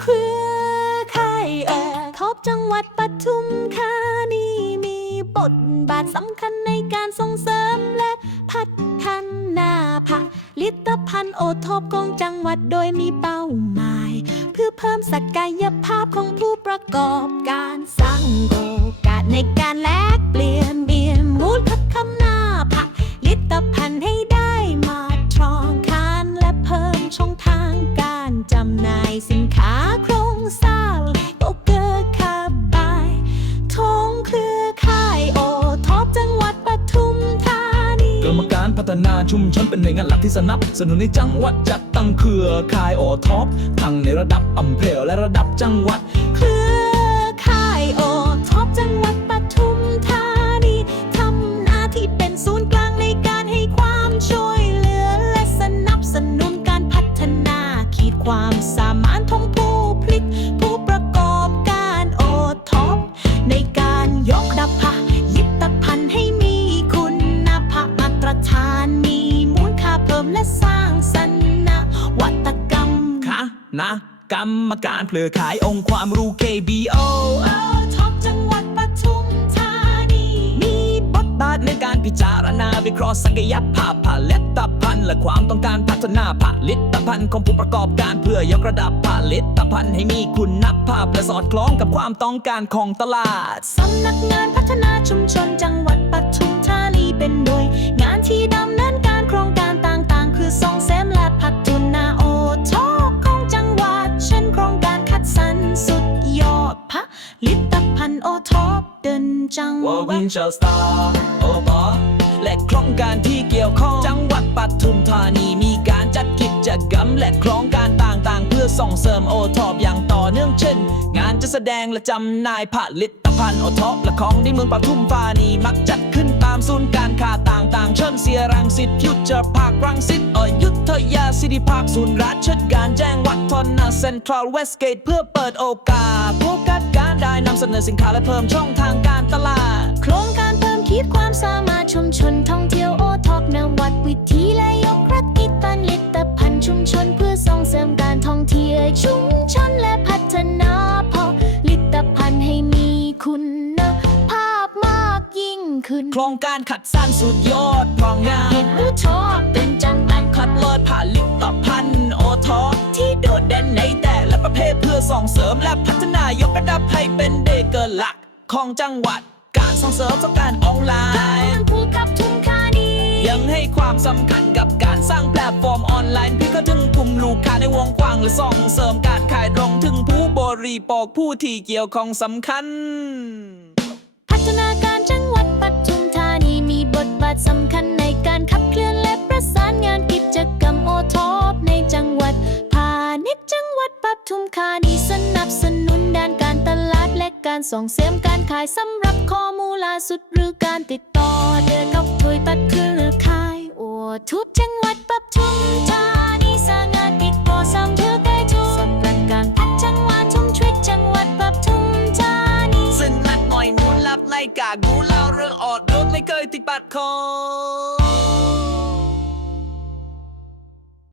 เครือข่ายเอ่อทบจังหวัดปทุมธานีมีบทบาทสำคัญในการส่งเสริมและพัฒนาผลิตภัณฑ์โอทบของจังหวัดโดยมีเป้าหมาย เพื่อเพิ่มศักยภาพของผู้ประกอบการสร้างโอกาสในการแล นาชุมชนเป็นหน่วยงานหลักที่สนับสนุนในจังหวัดจัดตั้งเครือข่ายโอท็อปทั้งในระดับอำเภอและระดับจังหวัด เครือข่ายโอท็อปจังหวัดปทุมธานีทำหน้าที่เป็นศูนย์กลางในการให้ความช่วยเหลือ และสนับสนุนการพัฒนาขีดความสา นะ กรรมการเครือข่ายองค์ความรู้ KBO โอท็อปจังหวัดปทุมธานี มีบทบาทในการพิจารณาวิเคราะห์ศักยภาพผลิตภัณฑ์และความต้องการพัฒนาผลิตภัณฑ์ของผู้ประกอบการเพื่อยกระดับผลิตภัณฑ์ให้มีคุณภาพและสอดคล้องกับความต้องการของตลาด สำนักงานพัฒนาชุมชนจังหวัดปทุมธานีเป็นหน่วยงานที่ดำ ลิตพันโอท็อปเดินจังหวาวัวิดนเชลสตาร์โอบอและโครงการที่เกี่ยวข้อง จังหวัดปทุมธานีมีการจัดกิจกรรม และโครงการต่างๆ เพื่อส่งเสริมโอท็อปอย่างต่อเนื่องเช่น งานจะแสดงและจำหน่ายผลิตภัณฑ์โอท็อปและของในเมืองปทุมธานีมักจัดขึ้นามศูนย์การค้าต่างๆ เช่นเสียรังสิตฟิวเจอร์พาครังสิตอยุธยาสิริภาคศูนย์ราชการแจ้งวัฒนาเซ็นทรัลเวสเกตเพื่อเปิดโอกาสโฟกัสการได้นำเสนอสินค้าและเพิ่มช่องทางการตลาด โครงการเพิ่มขีดความสามารถชุมชนท่องเที่ยว โครงการขัดสร้างสุดยอดพองงาเห็มนผู้ชอบเป็นจังอันคัดเลิศผลิตภัณฑ์โอทอที่โดดเด่นในแต่ละประเภทเพื่อส่งเสริมและพัฒนายกระดับให้เป็นเอกลักของจังหวัดการส่งเสริมสการออนไลน์ผู้ขับทุมคานียังให้ความสำคัญกับการสร้างแพลตฟอร์มออนไลน์เพื่อทึงกลุ่มลูกค้าในวงกว้างและส่งเสริมการขายตรงถึงผู้บริโภคผู้ที่เกี่ยวข้องสำคัญ พัฒนา ปทุมธานีสนับสนุนด้านการตลาดและการส่งเสริมการขายสำหรับข้อมูลล่าสุดหรือการติดต่อเดินกับถวยปัดเครือข่ายโอทุบจังหวัดปทุมธานีสร้างงานอีกก่อสร้างเพื่อใกล้ทุกสำหรับการพัฒจังหวัดชุมชนจังหวัดปทุมธานีซึ่งนักหน่อยมูลลับไล่กากมูเล่าเรื่องออดรถไม่เคยติดบัตรคอ